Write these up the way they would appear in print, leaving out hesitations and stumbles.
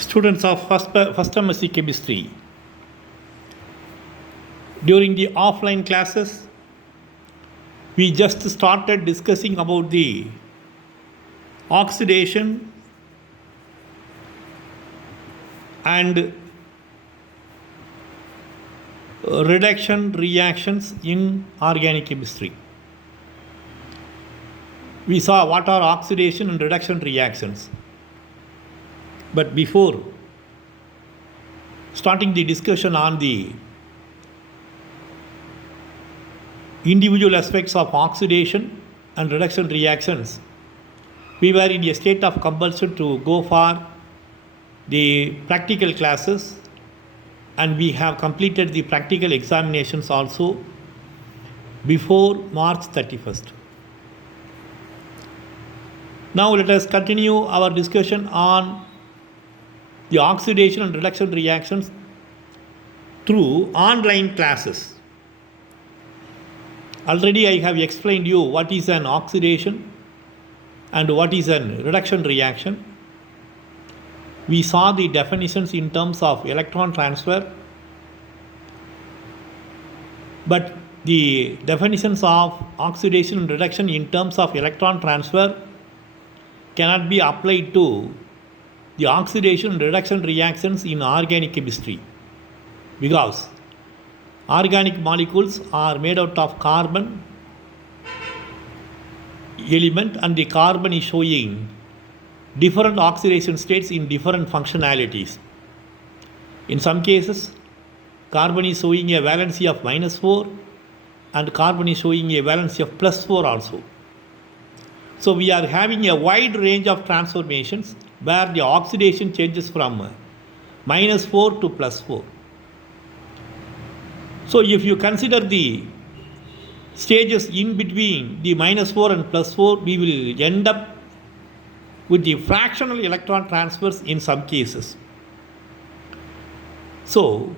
Students of first MSc Chemistry, during the offline classes, we just started discussing about the oxidation and reduction reactions in organic chemistry. We saw what are oxidation and reduction reactions. But before starting the discussion on the individual aspects of oxidation and reduction reactions, we were in a state of compulsion to go for the practical classes, and we have completed the practical examinations also before March 31st. Now let us continue our discussion on the oxidation and reduction reactions through online classes. Already I have explained you what is an oxidation and what is a reduction reaction. We saw the definitions in terms of electron transfer, but the definitions of oxidation and reduction in terms of electron transfer cannot be applied to the oxidation and reduction reactions in organic chemistry, because organic molecules are made out of carbon element, and the carbon is showing different oxidation states in different functionalities. In some cases, carbon is showing a valency of -4 and carbon is showing a valency of +4 also. So we are having a wide range of transformations where the oxidation changes from -4 to +4. So if you consider the stages in between the -4 and +4, we will end up with the fractional electron transfers in some cases. So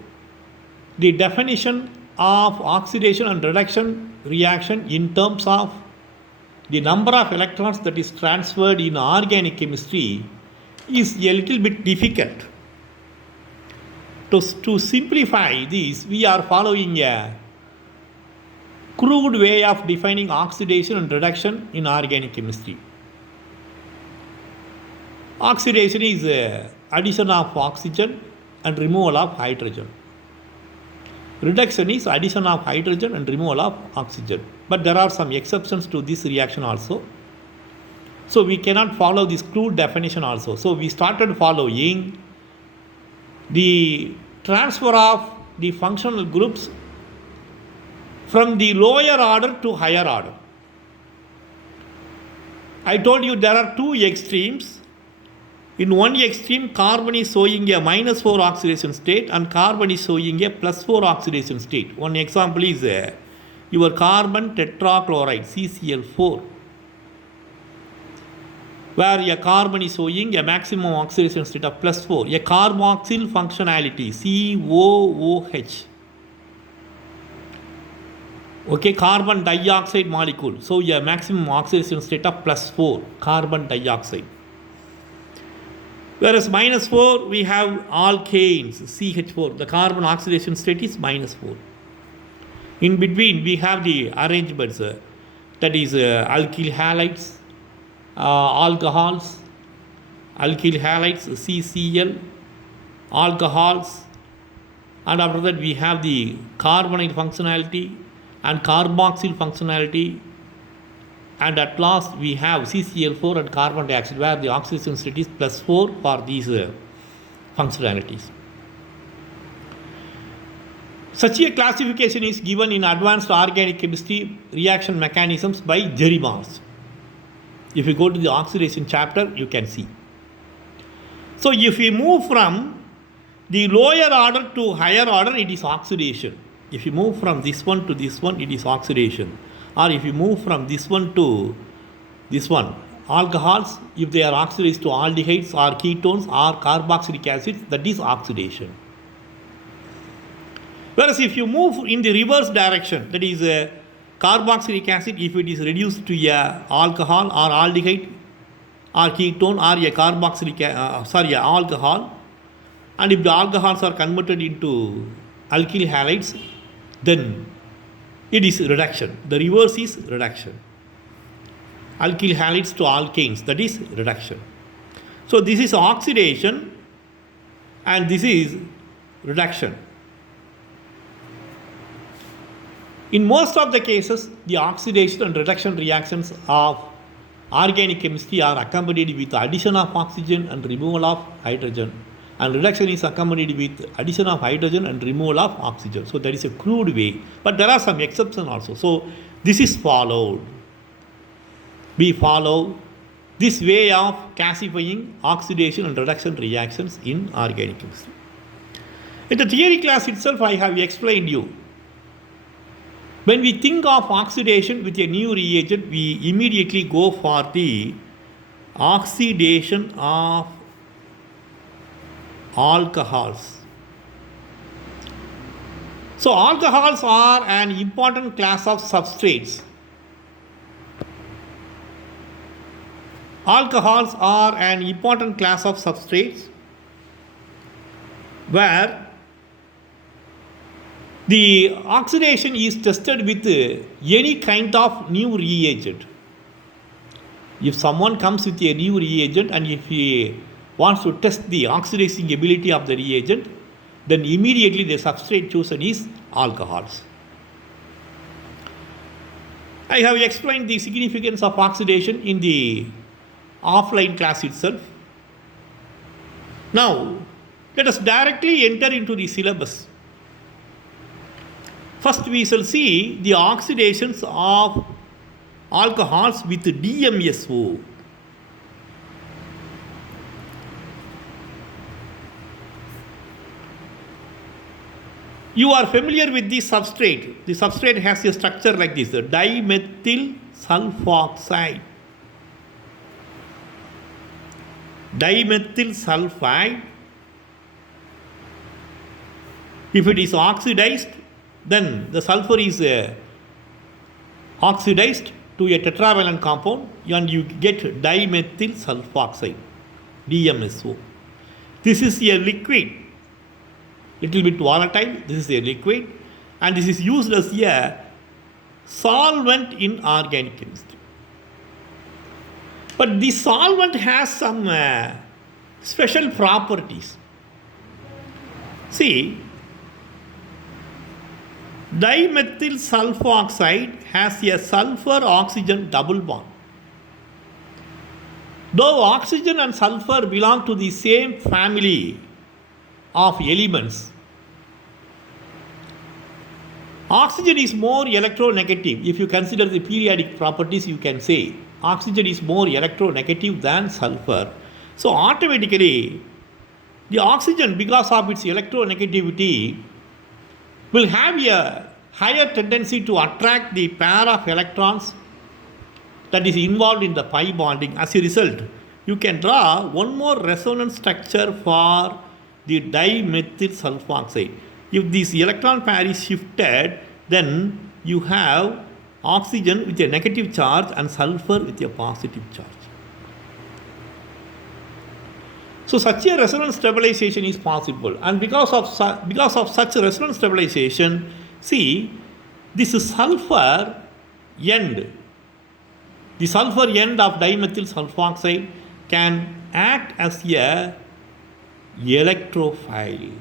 the definition of oxidation and reduction reaction in terms of the number of electrons that is transferred in organic chemistry is a little bit difficult. To simplify this, we are following a crude way of defining oxidation and reduction in organic chemistry. Oxidation is addition of oxygen and removal of hydrogen. Reduction is addition of hydrogen and removal of oxygen. But there are some exceptions to this reaction also. So we cannot follow this crude definition also. So we started following the transfer of the functional groups from the lower order to higher order. I told you there are two extremes. In one extreme, carbon is showing a -4 oxidation state and carbon is showing a +4 oxidation state. One example is your carbon tetrachloride, CCl4, where a carbon is showing a maximum oxidation state of +4, a carboxyl functionality, COOH. Okay, carbon dioxide molecule, so a maximum oxidation state of +4, carbon dioxide. Whereas -4, we have alkanes, CH4, the carbon oxidation state is -4. In between, we have the arrangements, that is alkyl halides, alcohols, alkyl halides, CCl, alcohols, and after that we have the carbonyl functionality and carboxyl functionality, and at last we have CCl4 and carbon dioxide, where the oxidation state is +4 for these functionalities. Such a classification is given in Advanced Organic Chemistry Reaction Mechanisms by Jerry Morse. If you go to the oxidation chapter, you can see. So if we move from the lower order to higher order, it is oxidation. If you move from this one to this one, it is oxidation. Or if you move from this one to this one, alcohols, if they are oxidized to aldehydes or ketones or carboxylic acids, that is oxidation. Whereas if you move in the reverse direction, that is carboxylic acid, if it is reduced to a alcohol or aldehyde or ketone or a alcohol, And if the alcohols are converted into alkyl halides, then it is reduction. The reverse is reduction. Alkyl halides to alkanes, that is reduction. So this is oxidation and this is reduction. In most of the cases, the oxidation and reduction reactions of organic chemistry are accompanied with addition of oxygen and removal of hydrogen, and reduction is accompanied with addition of hydrogen and removal of oxygen. So that is a crude way, but there are some exceptions also. So this is followed. We follow this way of classifying oxidation and reduction reactions in organic chemistry. In the theory class itself, I have explained you. When we think of oxidation with a new reagent, we immediately go for the oxidation of alcohols. So alcohols are an important class of substrates. Alcohols are an important class of substrates where the oxidation is tested with any kind of new reagent. If someone comes with a new reagent and if he wants to test the oxidizing ability of the reagent, then immediately the substrate chosen is alcohols. I have explained the significance of oxidation in the offline class itself. Now, let us directly enter into the syllabus. First, we shall see the oxidations of alcohols with DMSO. You are familiar with this substrate. The substrate has a structure like this, dimethyl sulfoxide. Dimethyl sulfide, if it is oxidized, then the sulfur is oxidized to a tetravalent compound and you get dimethyl sulfoxide, DMSO. This is a liquid, little bit volatile. This is a liquid and this is used as a solvent in organic chemistry. But the solvent has some special properties. See, dimethyl sulfoxide has a sulfur-oxygen double bond. Though oxygen and sulfur belong to the same family of elements, oxygen is more electronegative. If you consider the periodic properties, you can say oxygen is more electronegative than sulfur. So automatically, the oxygen, because of its electronegativity, will have a higher tendency to attract the pair of electrons that is involved in the pi bonding. As a result, you can draw one more resonance structure for the dimethyl sulfoxide. If this electron pair is shifted, then you have oxygen with a negative charge and sulfur with a positive charge. So such a resonance stabilization is possible, and because of such resonance stabilization, see, this sulfur end, the sulfur end of dimethyl sulfoxide can act as a electrophile.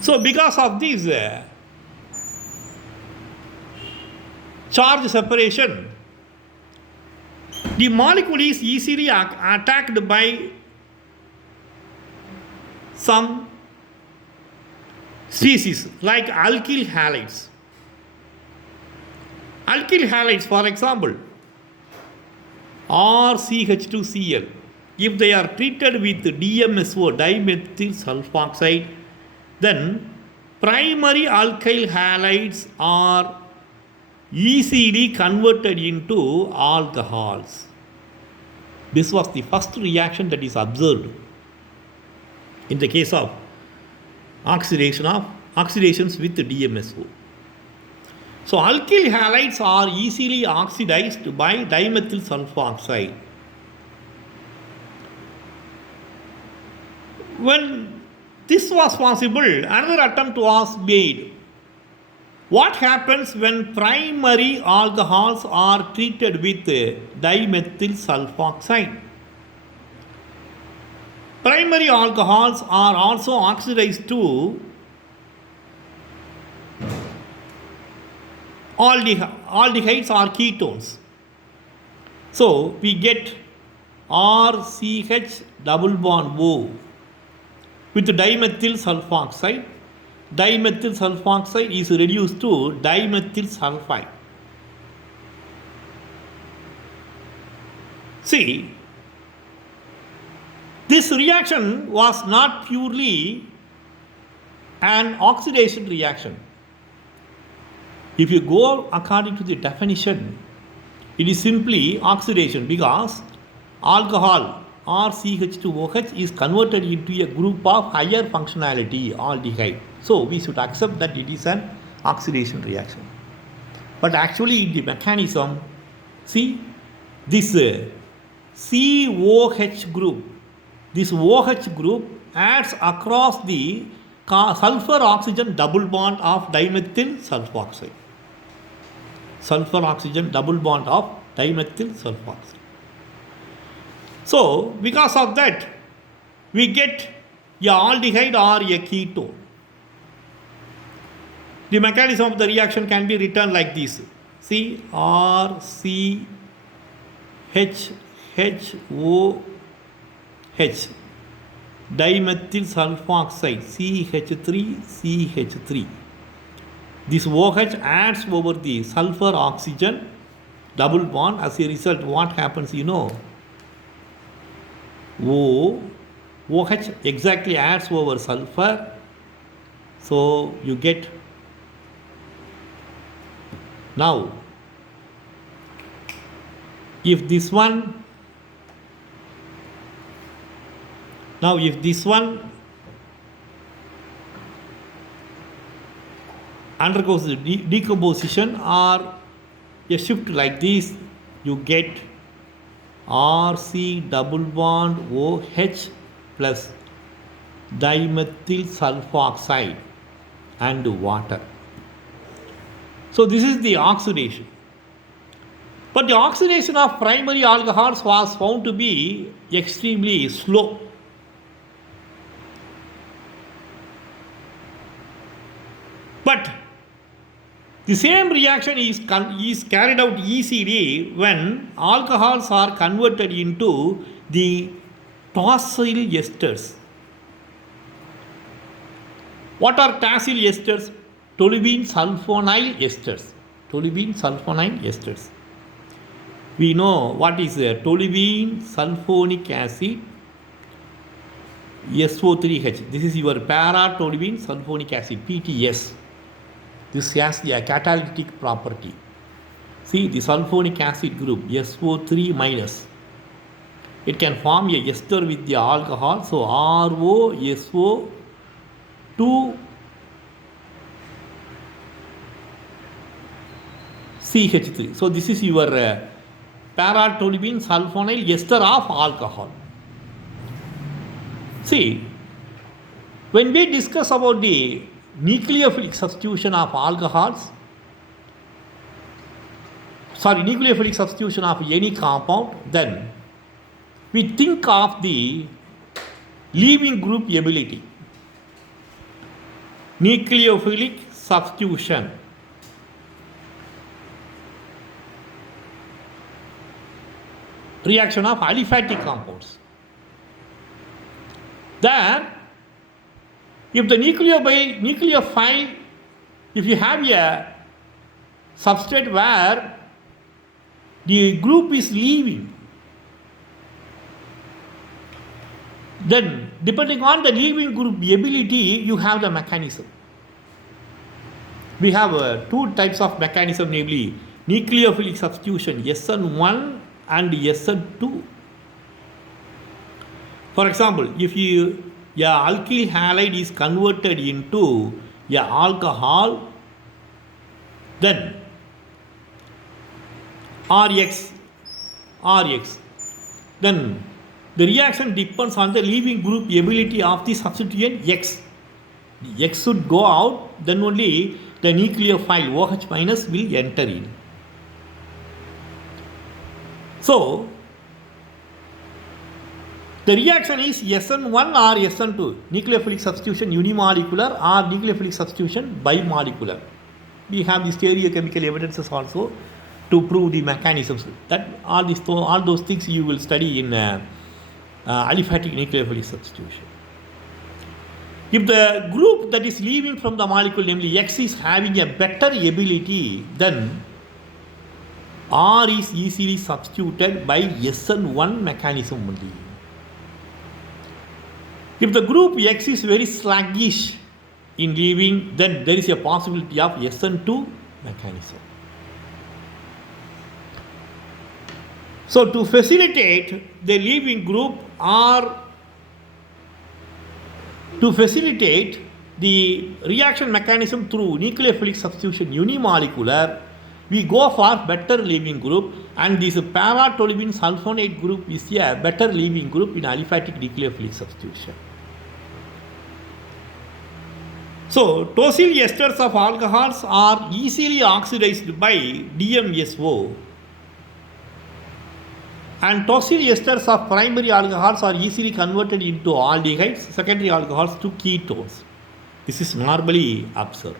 So because of this charge separation, the molecule is easily attacked by some species like alkyl halides. Alkyl halides, for example, RCH2Cl, if they are treated with DMSO, dimethyl sulfoxide, then primary alkyl halides are easily converted into alcohols. This was the first reaction that is observed in the case of oxidations with DMSO. So alkyl halides are easily oxidized by dimethyl sulfoxide. When this was possible, another attempt was made. What happens when primary alcohols are treated with dimethyl sulfoxide? Primary alcohols are also oxidized to aldehydes or ketones. So we get RCH double bond O with dimethyl sulfoxide. Dimethyl sulfoxide is reduced to dimethyl sulfide. See, this reaction was not purely an oxidation reaction. If you go according to the definition, it is simply oxidation because alcohol RCH2OH is converted into a group of higher functionality aldehyde. So we should accept that it is an oxidation reaction. But actually in the mechanism, see this COH group, this OH group adds across the sulfur oxygen double bond of dimethyl sulfoxide. Sulfur oxygen double bond of dimethyl sulfoxide. So because of that, we get a aldehyde or a ketone. The mechanism of the reaction can be written like this. See, RCHHOH dimethyl sulfoxide CH3CH3. This OH adds over the sulfur oxygen double bond. As a result, what happens, you know? OH exactly adds over sulfur. So you get now if this one undergoes the decomposition or a shift like this, you get RC double bond OH plus dimethyl sulfoxide and water. So this is the oxidation. But the oxidation of primary alcohols was found to be extremely slow. But the same reaction is carried out easily when alcohols are converted into the tosyl esters. What are tosyl esters? Toluene sulfonyl esters. Toluene sulfonyl esters. We know what is toluene sulfonic acid SO3H. This is your para toluene sulfonic acid PTS. This has a catalytic property. See the sulfonic acid group SO3 minus. It can form a ester with the alcohol. So ROSO2 CH3. So this is your para toluene sulfonyl ester of alcohol. See, when we discuss about the nucleophilic substitution of nucleophilic substitution of any compound, then we think of the leaving group ability. Nucleophilic substitution. Reaction of aliphatic compounds. Then, if the nucleophile, if you have a substrate where the group is leaving, then depending on the leaving group ability, you have the mechanism. We have two types of mechanism, namely nucleophilic substitution SN1 and SN2. For example, if a alkyl halide is converted into a alcohol, then RX, then The reaction depends on the leaving group ability of the substituent X. The X should go out, then only the nucleophile OH minus will enter in. So, the reaction is SN1 or SN2, nucleophilic substitution unimolecular or nucleophilic substitution bimolecular. We have the stereochemical evidences also to prove the mechanisms. That all those things you will study in aliphatic nucleophilic substitution. If the group that is leaving from the molecule, namely X, is having a better ability, then R is easily substituted by SN1 mechanism only. If the group X is very sluggish in leaving, then there is a possibility of SN2 mechanism. So, to facilitate the leaving group or to facilitate the reaction mechanism through nucleophilic substitution unimolecular, we go for better leaving group, and this para-toluene sulfonate group is a better leaving group in aliphatic nucleophilic substitution. So, tosyl esters of alcohols are easily oxidized by DMSO, and tosyl esters of primary alcohols are easily converted into aldehydes, secondary alcohols to ketones. This is normally observed.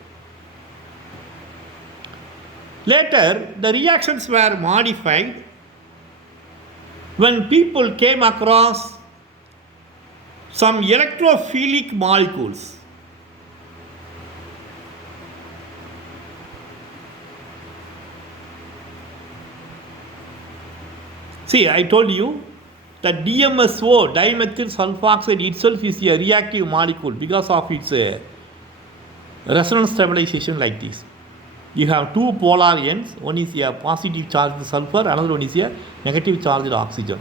Later, the reactions were modified when people came across some electrophilic molecules. See, I told you that DMSO, dimethyl sulfoxide itself, is a reactive molecule because of its resonance stabilization like this. You have two polar ends, one is a positive charged sulfur, another one is a negative charged oxygen.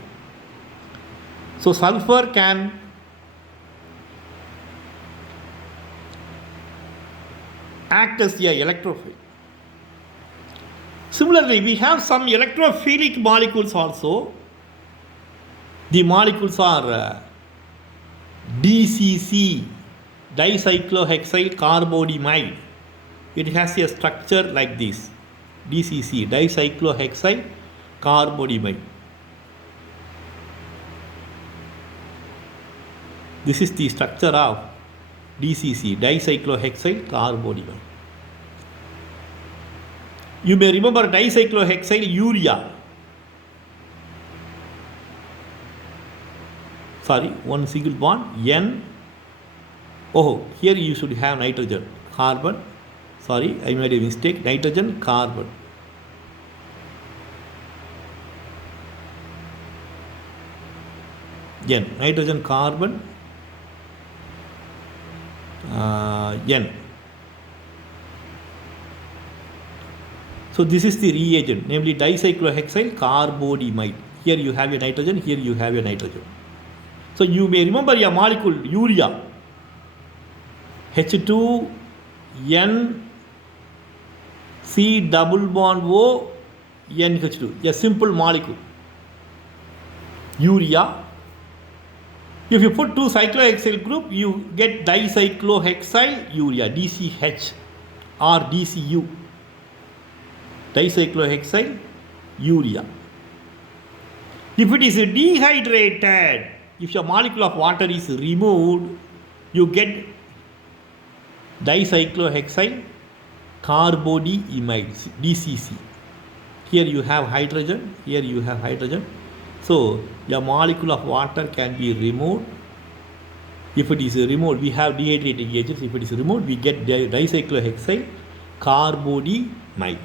So, sulfur can act as a electrophile. Similarly, we have some electrophilic molecules also. The molecules are DCC, dicyclohexyl carbonamide. It has a structure like this, DCC, dicyclohexyl carbonamide. This is the structure of DCC, dicyclohexyl carbonamide. You may remember dicyclohexyl urea. Sorry, one single bond, N. Oh, here you should have nitrogen, carbon. Sorry, I made a mistake, nitrogen, carbon. N, nitrogen, carbon, N. So, this is the reagent, namely dicyclohexyl carbonamide. Here you have a nitrogen, here you have a nitrogen. So, you may remember a molecule urea, H2 N C double bond O NH2, a simple molecule. Urea. If you put two cyclohexyl group, you get dicyclohexyl urea, DCH or DCU. Dicyclohexyl urea. If it is dehydrated, if a molecule of water is removed, you get dicyclohexyl carbonamide, DCC. Here you have hydrogen, here you have hydrogen. So, a molecule of water can be removed. If it is removed, we have dehydrating agents. If it is removed, we get dicyclohexyl carbonamide.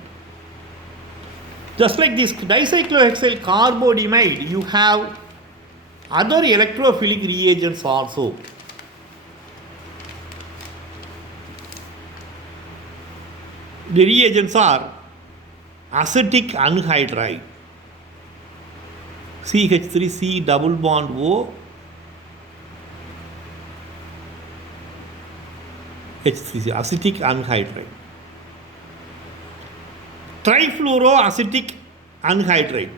Just like this dicyclohexyl carbonamide, you have other electrophilic reagents also. The reagents are acetic anhydride, CH3C double bond O, H3C, acetic anhydride. Trifluoroacetic anhydride.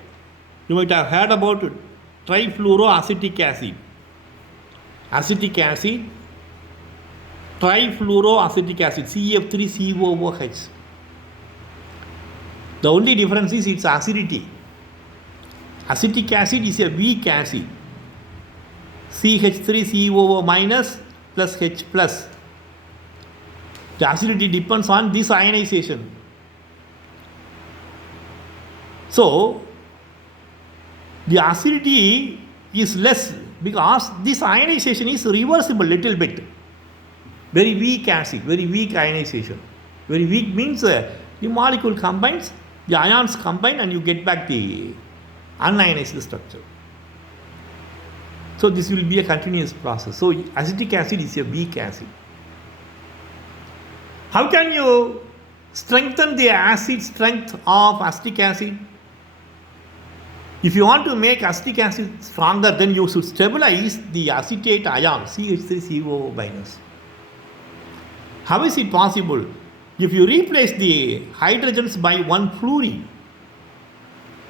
You might have heard about trifluoroacetic acid. Acetic acid, trifluoroacetic acid, CF3COOH. The only difference is its acidity. Acetic acid is a weak acid. CH3COO minus plus H plus. The acidity depends on this ionization. So, the acidity is less because this ionization is reversible little bit. Very weak acid, very weak ionization. Very weak means the molecule combines, the ions combine and you get back the unionized structure. So this will be a continuous process. So acetic acid is a weak acid. How can you strengthen the acid strength of acetic acid? If you want to make acetic acid stronger, then you should stabilize the acetate ion CH3COO minus. How is it possible? If you replace the hydrogens by one fluorine,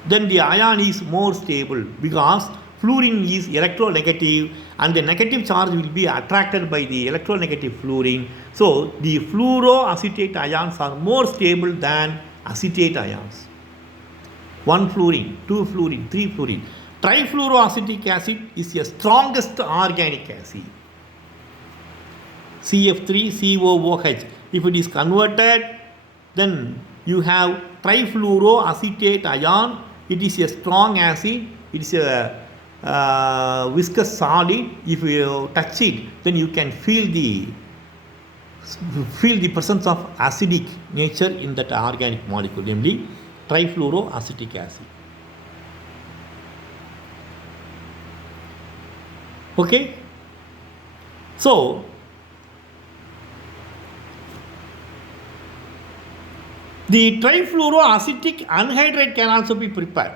then the ion is more stable because fluorine is electronegative and the negative charge will be attracted by the electronegative fluorine. So the fluoroacetate ions are more stable than acetate ions. 1 fluorine, 2 fluorine, 3 fluorine. Trifluoroacetic acid is the strongest organic acid. CF3COOH. If it is converted, then you have trifluoroacetate ion. It is a strong acid. It is a viscous solid. If you touch it, then you can feel the presence of acidic nature in that organic molecule, namely trifluoroacetic acid. Okay? So, the trifluoroacetic anhydride can also be prepared.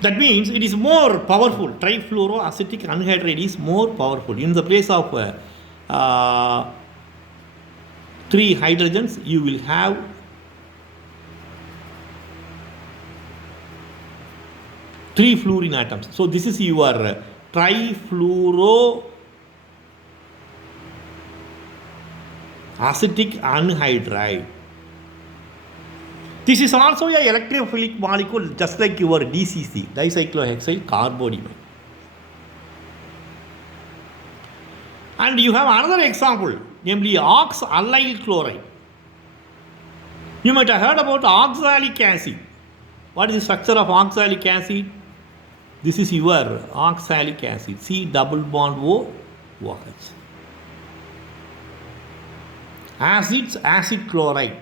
That means it is more powerful. Trifluoroacetic anhydride is more powerful. In the place of 3 hydrogens, you will have 3 fluorine atoms. So this is your trifluoroacetic anhydride. This is also a electrophilic molecule just like your DCC, dicyclohexyl carbonamide. And you have another example, namely oxalyl chloride. You might have heard about oxalic acid. What is the structure of oxalic acid? This is your oxalic acid, C double bond O OH. Acids, acid chloride.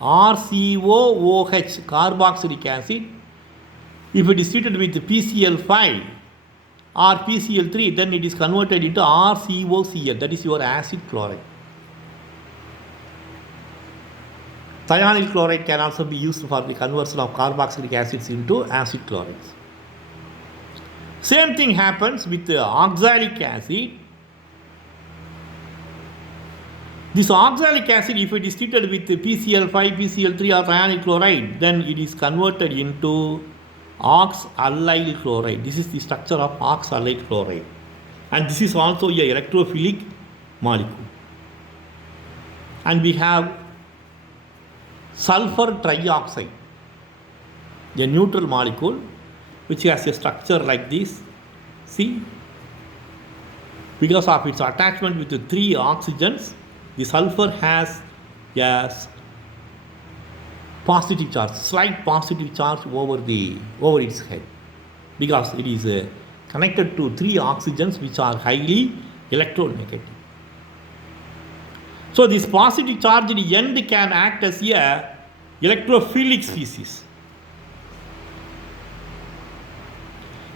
RCOOH, carboxylic acid. If it is treated with PCl5 or PCl3, then it is converted into RCOCl, that is your acid chloride. Thionyl chloride can also be used for the conversion of carboxylic acids into acid chlorides. Same thing happens with the oxalic acid. This oxalic acid, if it is treated with PCl5, PCl3 or thionyl chloride, then it is converted into oxalyl chloride. This is the structure of oxalyl chloride. And this is also a electrophilic molecule. And we have sulfur trioxide, a neutral molecule which has a structure like this. See? Because of its attachment with the 3 oxygens, the sulfur has a positive charge, slight positive charge over its head, because it is connected to 3 oxygens which are highly electronegative. So this positive charge in the end can act as a electrophilic species.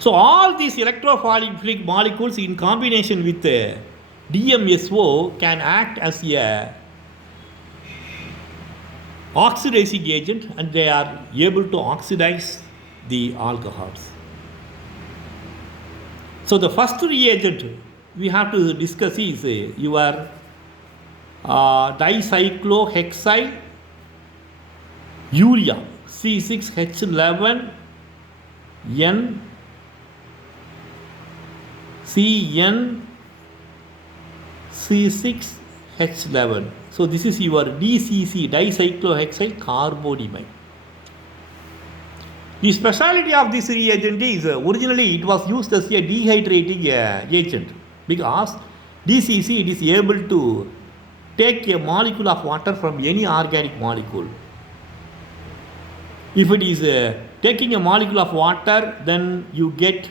So all these electrophilic molecules in combination with DMSO can act as a oxidizing agent, and they are able to oxidize the alcohols. So the first reagent we have to discuss is your dicyclohexyl urea, C6H11N CnC6H11. So this is your DCC, dicyclohexyl carbonamide. The speciality of this reagent is originally it was used as a dehydrating agent because DCC it is able to take a molecule of water from any organic molecule. If it is taking a molecule of water, then you get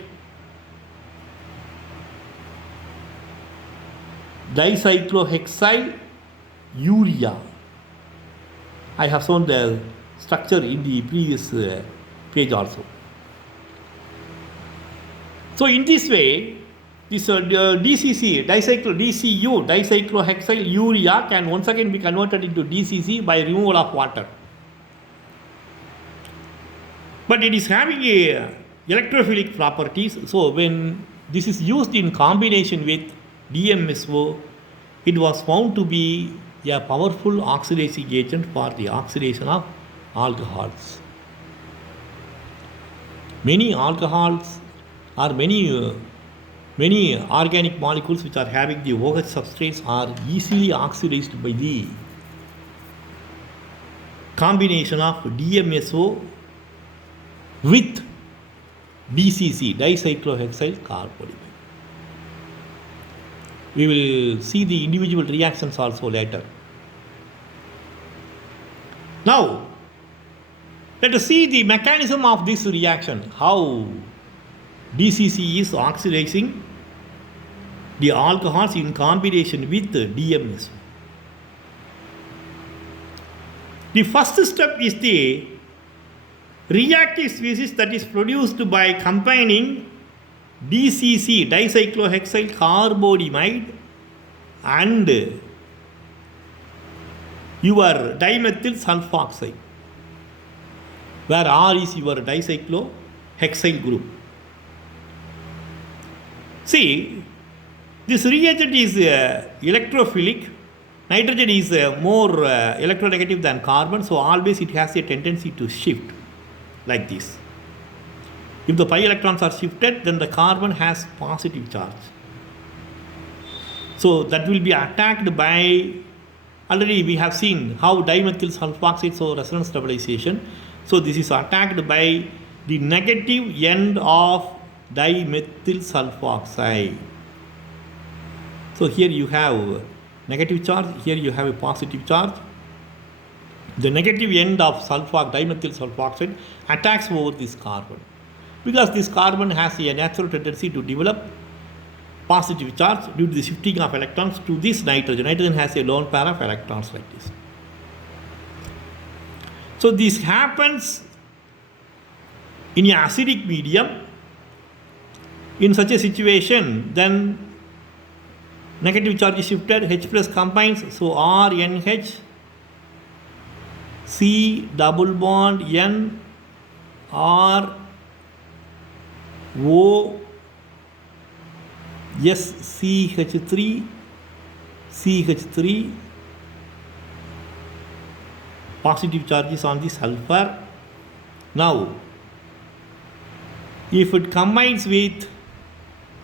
dicyclohexyl urea. I have shown the structure in the previous page also. So in this way, this DCC, DCU, dicyclohexyl urea can once again be converted into DCC by removal of water. But it is having a electrophilic properties. So when this is used in combination with DMSO, it was found to be a powerful oxidizing agent for the oxidation of alcohols. Many alcohols or many organic molecules which are having the OH substrates are easily oxidized by the combination of DMSO with DCC, dicyclohexyl carbonamide. We will see the individual reactions also later. Now, let us see the mechanism of this reaction, how DCC is oxidizing the alcohols in combination with DMSO. The first step is the reactive species that is produced by combining DCC, dicyclohexyl carbonamide, and your dimethyl sulfoxide, where R is your dicyclohexyl group. See, this reagent is electrophilic. Nitrogen is more electronegative than carbon, so always it has a tendency to shift like this. If the pi electrons are shifted, then the carbon has positive charge. So that will be attacked by, already we have seen how dimethyl sulfoxide, so resonance stabilization. So this is attacked by the negative end of dimethyl sulfoxide. So here you have negative charge, here you have a positive charge. The negative end of dimethyl sulfoxide attacks over this carbon, because this carbon has a natural tendency to develop positive charge due to the shifting of electrons to this nitrogen. Nitrogen has a lone pair of electrons like this. So this happens in an acidic medium. In such a situation, then negative charge is shifted, H plus combines, so RNH, C double bond N, R, O, S, CH3, CH3, positive charges on the sulfur. Now, if it combines with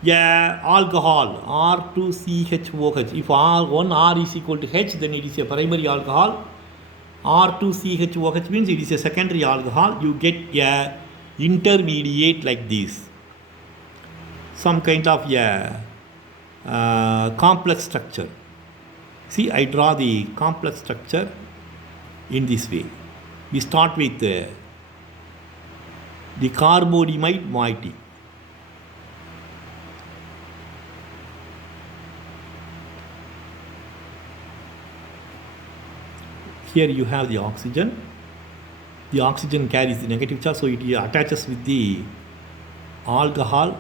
alcohol, R2CHOH, if R is equal to H, then it is a primary alcohol. R2CHOH means it is a secondary alcohol. You get a intermediate like this, some kind of complex structure. See, I draw the complex structure in this way. We start with the carbonamide moiety. Here you have the oxygen. The oxygen carries the negative charge, so it attaches with the alcohol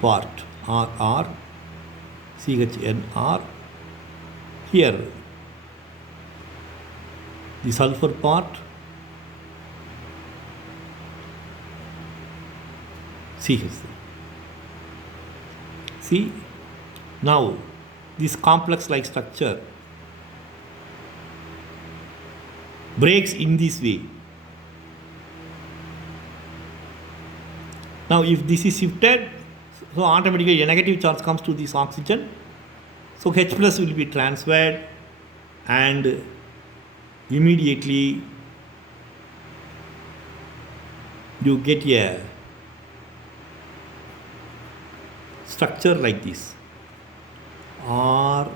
part, RR, CHNR. Here, the sulfur part, CH3. See, now this complex like structure breaks in this way. Now if this is shifted, So automatically a negative charge comes to this oxygen. So H plus will be transferred and immediately you get a structure like this. R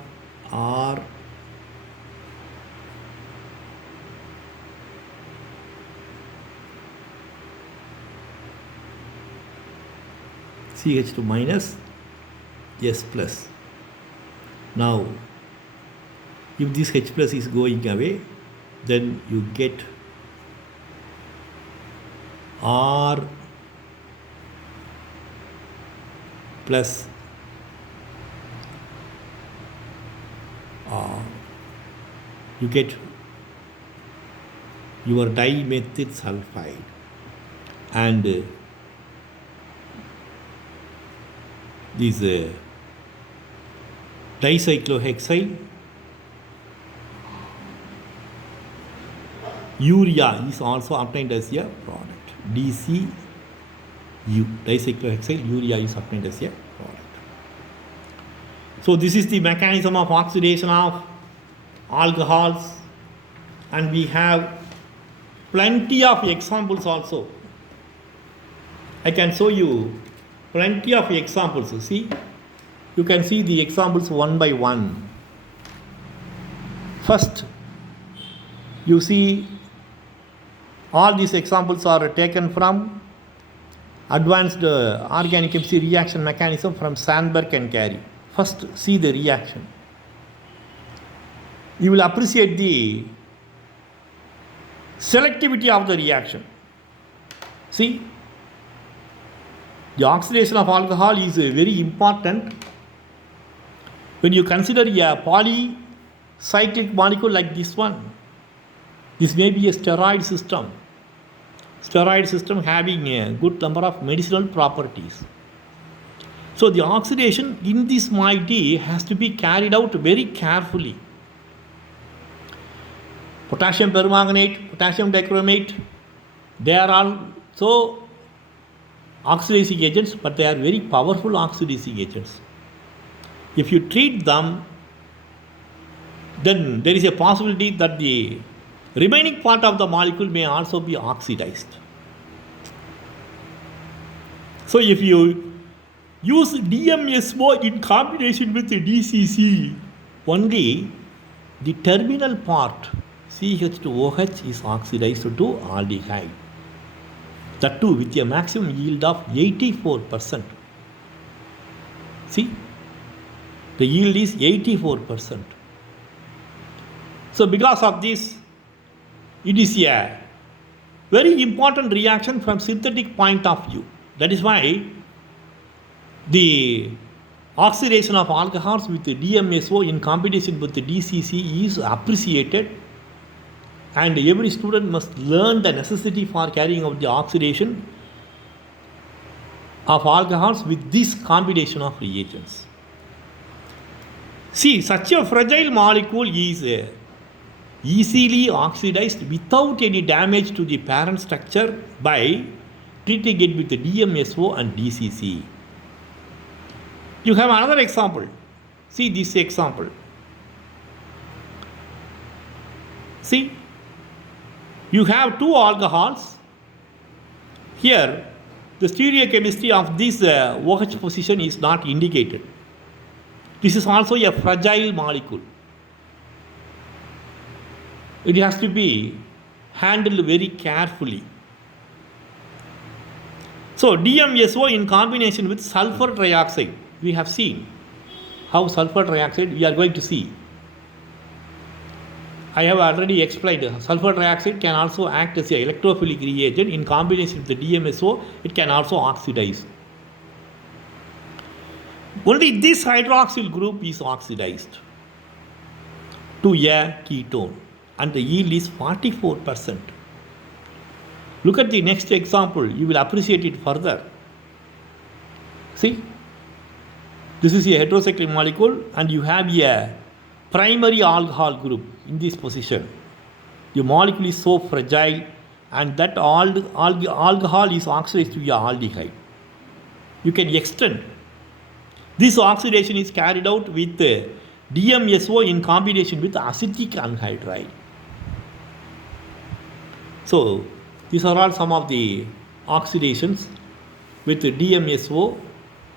CH2 minus S plus. Now if this H plus is going away, then you get R plus you get your dimethyl sulfide and this dicyclohexyl urea is also obtained as a product. DCU, dicyclohexyl urea is obtained as a product. So this is the mechanism of oxidation of alcohols, and we have plenty of examples also. I can show you plenty of examples. See, you can see the examples one by one. First, you see all these examples are taken from Advanced Organic Chemistry Reaction Mechanism from Sandberg and Carey. First, see the reaction. You will appreciate the selectivity of the reaction. See, the oxidation of alcohol is very important when you consider a polycyclic molecule like this one. This may be a steroid system having a good number of medicinal properties. So the oxidation in this moiety has to be carried out very carefully. Potassium permanganate, potassium dichromate, they are also oxidizing agents, but they are very powerful oxidizing agents. If you treat them, then there is a possibility that the remaining part of the molecule may also be oxidized. So if you use DMSO in combination with the DCC, only the terminal part CH2OH is oxidized to aldehyde. That too with a maximum yield of 84%. See, the yield is 84%. So because of this, it is a very important reaction from synthetic point of view. That is why the oxidation of alcohols with the DMSO in combination with the DCC is appreciated, and every student must learn the necessity for carrying out the oxidation of alcohols with this combination of reagents. See, such a fragile molecule is easily oxidized without any damage to the parent structure by treating it with the DMSO and DCC. You have another example. See this example. See, you have two alcohols. Here, the stereochemistry of this OH position is not indicated. This is also a fragile molecule. It has to be handled very carefully. So DMSO in combination with sulfur trioxide, we have seen how sulfur trioxide we are going to see. I have already explained sulfur trioxide can also act as an electrophilic reagent. In combination with the DMSO, it can also oxidize. Only this hydroxyl group is oxidized to a ketone, and the yield is 44%. Look at the next example, you will appreciate it further. See, this is a heterocyclic molecule and you have a primary alcohol group in this position. The molecule is so fragile and that alcohol is oxidized to a aldehyde. You can extend This oxidation is carried out with DMSO in combination with acetic anhydride. So, these are all some of the oxidations with DMSO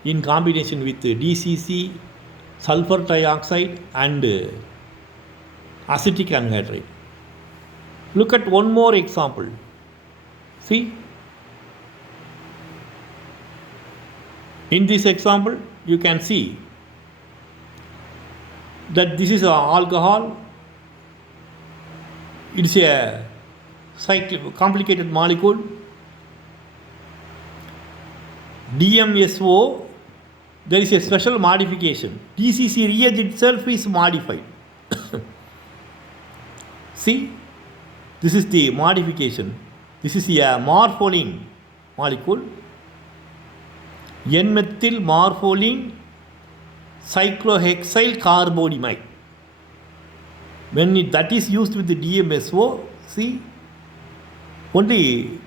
in combination with DCC, sulfur trioxide and acetic anhydride. Look at one more example. See, in this example you can see that this is an alcohol. It's a complicated molecule. DMSO, there is a special modification. DCC reagent itself is modified. See, this is the modification. This is a morpholine molecule. N-methyl morpholine cyclohexyl carbonamide. When that is used with the DMSO, see, only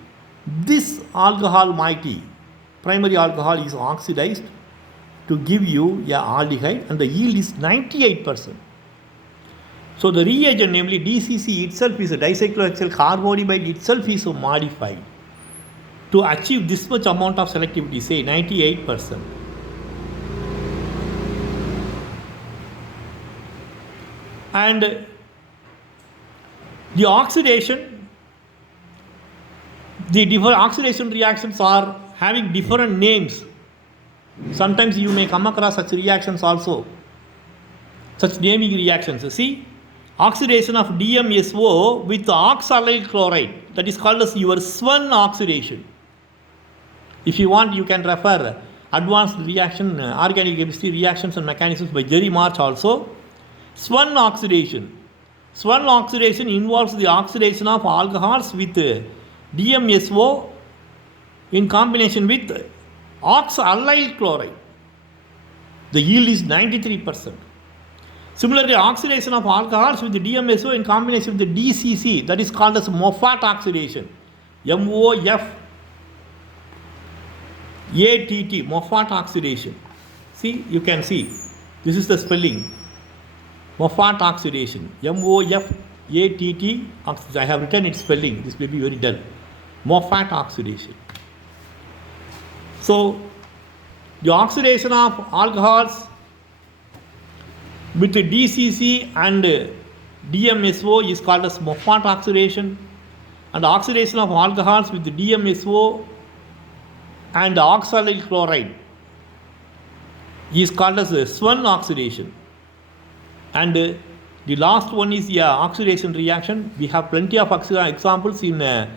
this alcohol moiety, primary alcohol, is oxidized to give you a aldehyde, and the yield is 98%. So the reagent, namely DCC itself, is a dicyclohexyl carbonamide itself is modified to achieve this much amount of selectivity, say 98%. And the oxidation, the different oxidation reactions are having different names. Sometimes you may come across such reactions also, such naming reactions. See, oxidation of DMSO with oxalyl chloride, that is called as your Swan oxidation. If you want, you can refer Advanced Reaction, Organic Chemistry Reactions and Mechanisms by Jerry March also. Swan oxidation. Swan oxidation involves the oxidation of alcohols with DMSO in combination with oxalyl chloride. The yield is 93%. Similarly, oxidation of alcohols with the DMSO in combination with the DCC, that is called as Moffat oxidation. MOFATT, Moffat oxidation. See, you can see, this is the spelling. Moffat oxidation, MOFATT oxidation. I have written its spelling, this may be very dull. Moffat oxidation. So, the oxidation of alcohols with the DCC and DMSO is called as Moffat oxidation, and oxidation of alcohols with the DMSO and oxalyl chloride is called as a Swan oxidation. And the last one is the oxidation reaction. We have plenty of examples in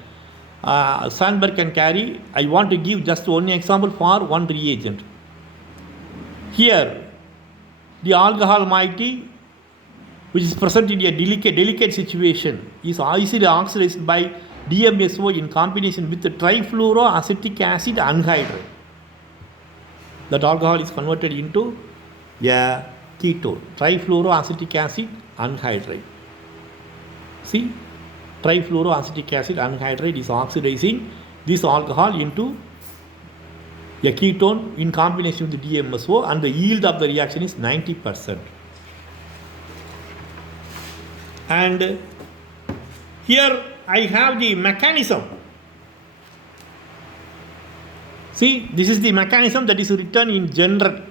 Sandberg and Carey. I want to give just one example for one reagent. Here, the alcohol moiety, which is present in a delicate situation, is easily oxidized by DMSO in combination with the trifluoroacetic acid anhydride. That alcohol is converted into a ketone, trifluoroacetic acid anhydride. See, trifluoroacetic acid anhydride is oxidizing this alcohol into a ketone in combination with the DMSO, and the yield of the reaction is 90%. And here I have the mechanism. See, this is the mechanism that is written in general.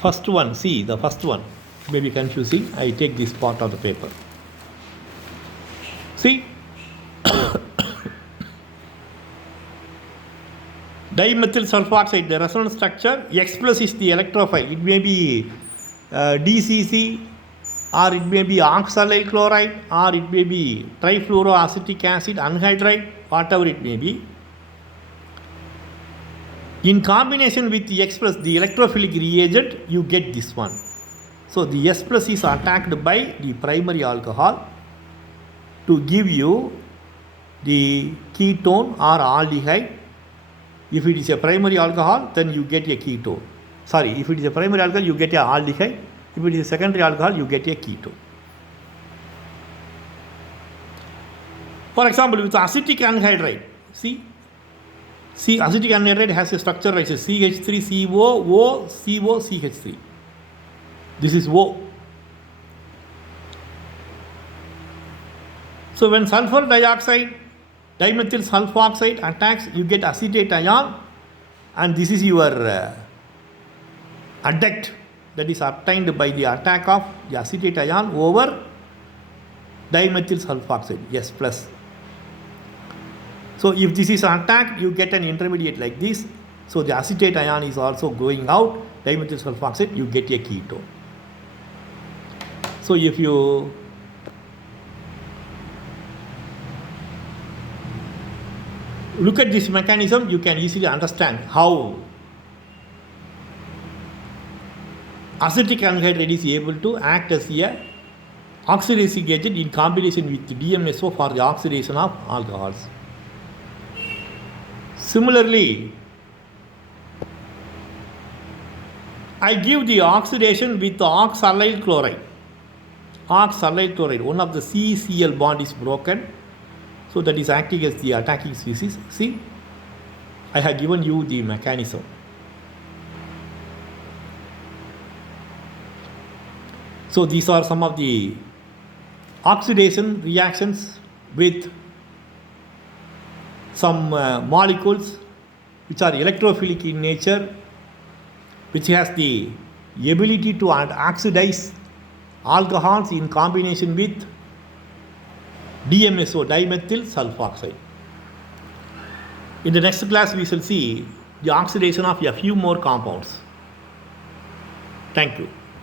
First one, see the first one, may be confusing. I take this part of the paper. See, dimethyl sulfoxide, the resonance structure, X plus is the electrophile. It may be DCC, or it may be oxalyl chloride, or it may be trifluoroacetic acid anhydride, whatever it may be. In combination with the X plus, the electrophilic reagent, you get this one. So the S plus is attacked by the primary alcohol to give you the ketone or aldehyde. If it is a primary alcohol, then you get a ketone. Sorry, if it is a primary alcohol, you get a aldehyde. If it is a secondary alcohol, you get a ketone. For example, with acetic anhydride, see, See, acetic anhydride has a structure like CH3CO, CO, CH3. This is O. So when sulfur dioxide, dimethyl sulfoxide attacks, you get acetate ion, and this is your adduct that is obtained by the attack of the acetate ion over dimethyl sulfoxide, S plus. So if this is an attack, you get an intermediate like this. So the acetate ion is also going out, dimethyl sulfoxide, you get a ketone. So if you look at this mechanism, you can easily understand how acetic anhydride is able to act as a oxidizing agent in combination with DMSO for the oxidation of alcohols. Similarly, I give the oxidation with the oxalyl chloride. Oxalyl chloride, one of the CCl bond is broken, so that is acting as the attacking species. See, I have given you the mechanism. So these are some of the oxidation reactions with some molecules which are electrophilic in nature, which has the ability to oxidize alcohols in combination with DMSO, dimethyl sulfoxide. In the next class, we shall see the oxidation of a few more compounds. Thank you.